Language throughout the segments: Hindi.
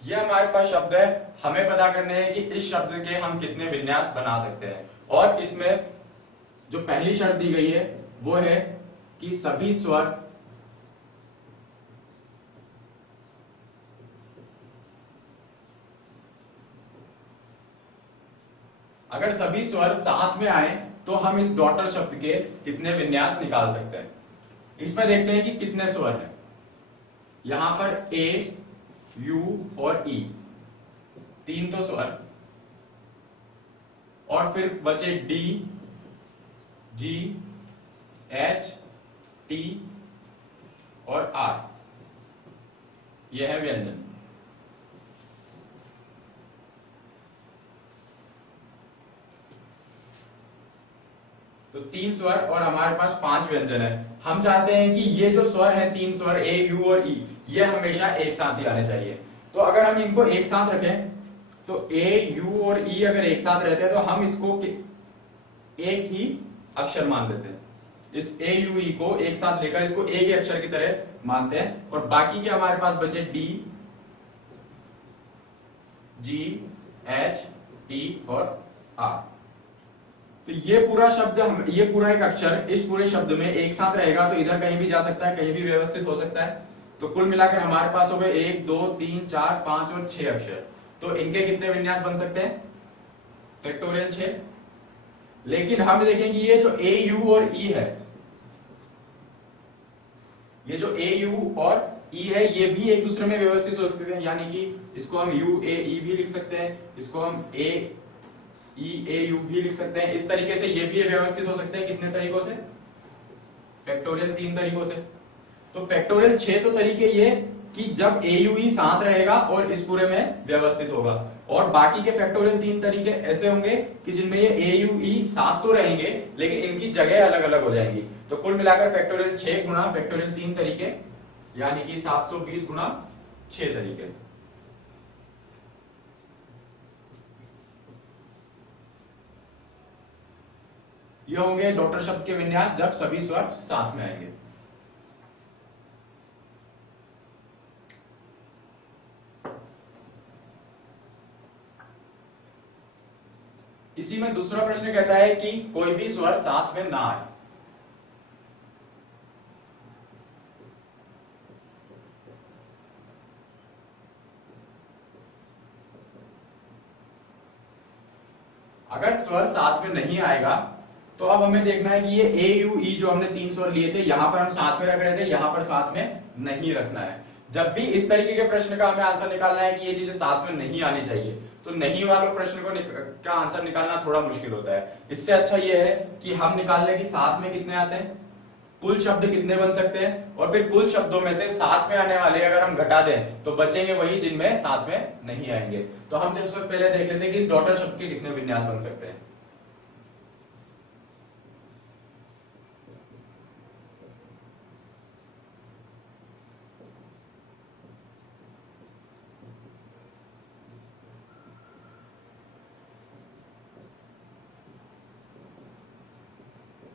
ये हमारे पास शब्द है, हमें पता करने हैं कि इस शब्द के हम कितने विन्यास बना सकते हैं। और इसमें जो पहली शर्त दी गई है वो है कि सभी स्वर अगर सभी स्वर साथ में आए तो हम इस डॉटर शब्द के कितने विन्यास निकाल सकते हैं। इसमें देखते हैं कि कितने स्वर हैं। यहां पर ए, यू और ई, तीन तो स्वर, और फिर बचे डी, जी, एच, टी और आर। यह है व्यंजन। तो तीन स्वर और हमारे पास 5 व्यंजन है। हम चाहते हैं कि ये जो स्वर है, तीन स्वर ए, यू और ई, ये हमेशा एक साथ ही आने चाहिए। तो अगर हम इनको एक साथ रखें तो ए, यू और ई अगर एक साथ रहते हैं तो हम इसको एक ही अक्षर मान लेते हैं। इस ए, यू, ई को एक साथ लेकर इसको एक ही अक्षर की तरह मानते हैं। और बाकी के हमारे पास बचे डी, जी, एच, टी और आर। तो ये पूरा शब्द, ये पूरा एक अक्षर इस पूरे शब्द में एक साथ रहेगा तो इधर कहीं भी जा सकता है, कहीं भी व्यवस्थित हो सकता है। तो कुल मिलाकर हमारे पास हो गए 1, 2, 3, 4, 5 और 6 अक्षर। तो इनके कितने विन्यास बन सकते हैं? फैक्टोरियल 6। लेकिन हम देखेंगे ये जो ए, यू और ई है, ये जो ए, यू और ई है, ये भी एक दूसरे में व्यवस्थित हो सकते हैं। यानी कि इसको हम यू ए ई भी लिख सकते हैं, इसको हम ए ई ए यू भी लिख सकते हैं। इस तरीके से ये भी व्यवस्थित हो सकते हैं। कितने तरीकों से? फैक्टोरियल 3 तरीकों से। तो फैक्टोरियल 6 तो तरीके ये कि जब ए यू ई साथ रहेगा और इस पूरे में व्यवस्थित होगा। और बाकी के फैक्टोरियल 3 तरीके ऐसे होंगे कि जिनमें ये ए यू ई साथ तो रहेंगे लेकिन इनकी जगह अलग अलग हो जाएंगी। तो कुल मिलाकर फैक्टोरियल 6 गुना फैक्टोरियल 3 तरीके, यानी कि 720 गुना 6 तरीके। ये होंगे डॉटर शब्द के विन्यास जब सभी स्वर साथ में आएंगे। इसी में दूसरा प्रश्न कहता है कि कोई भी स्वर साथ में ना आए। अगर स्वर साथ में नहीं आएगा तो अब हमें देखना है कि ये ए, यू, ई जो हमने 3 स्वर लिए थे, यहां पर हम साथ में रख रहे थे, यहां पर साथ में नहीं रखना है। जब भी इस तरीके के प्रश्न का हमें आंसर निकालना है कि ये चीजें साथ में नहीं आनी चाहिए, तो नहीं वाले प्रश्न का आंसर निकालना थोड़ा मुश्किल होता है। इससे अच्छा ये है कि हम निकाल लें कि साथ में कितने आते हैं, कुल शब्द कितने बन सकते हैं, और फिर कुल शब्दों में से साथ में आने वाले अगर हम घटा दें तो बचेंगे वही जिनमें साथ में नहीं आएंगे। तो हम सबसे पहले देख लेते हैं कि इस डॉटर शब्द के कितने विन्यास बन सकते हैं।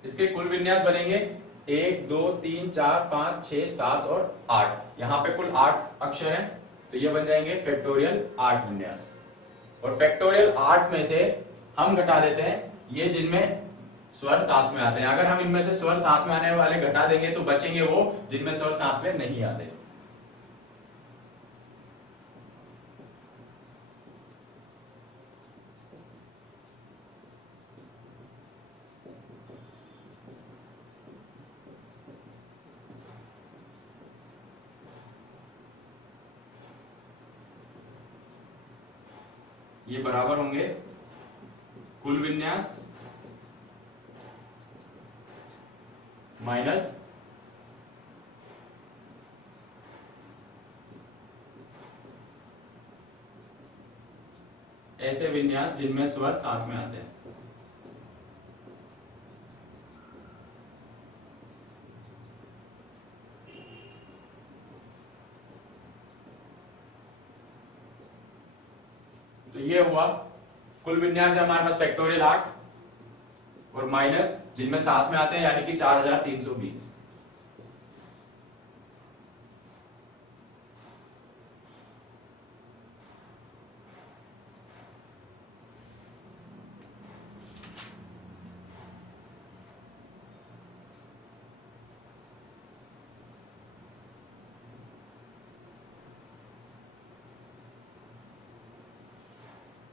इसके कुल विन्यास बनेंगे 1, 2, 3, 4, 5, 6, 7 और 8। यहां पे कुल 8 अक्षर हैं, तो ये बन जाएंगे फैक्टोरियल 8 विन्यास। और फैक्टोरियल 8 में से हम घटा देते हैं ये जिनमें स्वर साथ में आते हैं। अगर हम इनमें से स्वर साथ में आने वाले घटा देंगे तो बचेंगे वो जिनमें स्वर साथ में नहीं आते। ये बराबर होंगे कुल विन्यास माइनस ऐसे विन्यास जिनमें स्वर साथ में आते हैं। तो ये हुआ कुल विन्यास है हमारे पास फैक्टोरियल 8 और माइनस जिनमें साथ में आते हैं यानी कि 4320।